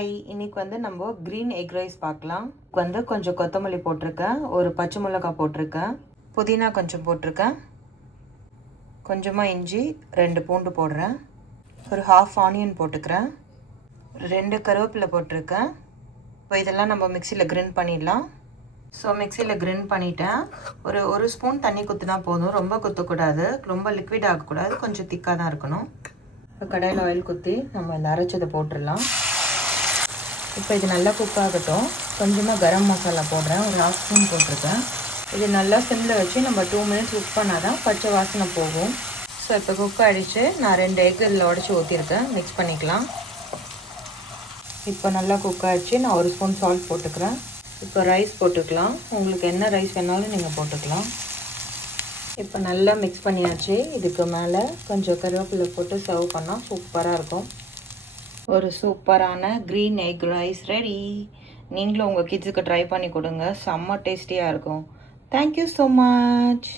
இன்னைக்கு வந்து நம்ம க்ரீன் எக் ரைஸ் பார்க்கலாம். வந்து கொஞ்சம் கொத்தமல்லி போட்டிருக்கேன், ஒரு பச்சை மிளகாய் போட்டிருக்கேன், புதினா கொஞ்சம் போட்டிருக்கேன், கொஞ்சமாக இஞ்சி, 2 பூண்டு போடுறேன், ஒரு ஹாஃப் ஆனியன் போட்டுக்கிறேன், 2 கருவேப்பிலை போட்டிருக்கேன். இப்போ இதெல்லாம் நம்ம மிக்சியில் கிரைண்ட் பண்ணிடலாம். ஸோ மிக்சியில் கிரைண்ட் பண்ணிவிட்டேன். ஒரு ஸ்பூன் தண்ணி குத்துனா போதும், ரொம்ப குத்தக்கூடாது, ரொம்ப லிக்விட் ஆகக்கூடாது, கொஞ்சம் திக்காக தான் இருக்கணும். இப்போ கடாயில் ஆயில் குத்தி நம்ம இந்த அரைச்சதை போட்டுடலாம். இப்போ இது நல்லா குக் ஆகட்டும். கொஞ்சமாக கரம் மசாலா போடுறேன், ஒரு ஹாஃப் ஸ்பூன் போட்டிருக்கேன். இது நல்லா சிம்மில் வச்சு நம்ம 2 மினிட்ஸ் குக் பண்ணால் தான் பச்சை வாசனை போகும். ஸோ இப்போ குக் ஆகிடுச்சு. நான் 2 எக் இதில் உடச்சி ஊற்றிருக்கேன், மிக்ஸ் பண்ணிக்கலாம். இப்போ நல்லா குக் ஆகிடுச்சு. நான் ஒரு ஸ்பூன் சால்ட் போட்டுக்கிறேன். இப்போ ரைஸ் போட்டுக்கலாம். உங்களுக்கு என்ன ரைஸ் வேணாலும் நீங்கள் போட்டுக்கலாம். இப்போ நல்லா மிக்ஸ் பண்ணியாச்சு. இதுக்கு மேலே கொஞ்சம் கருவேப்பிலை போட்டு சர்வ் பண்ணால் சூப்பராக இருக்கும். ஒரு சூப்பரான க்ரீன் எக் ரைஸ் ரெடி. நீங்களும் உங்கள் கிட்ஸுக்கு ட்ரை பண்ணி கொடுங்க, செம்ம டேஸ்டியாக இருக்கும். Thank you so much.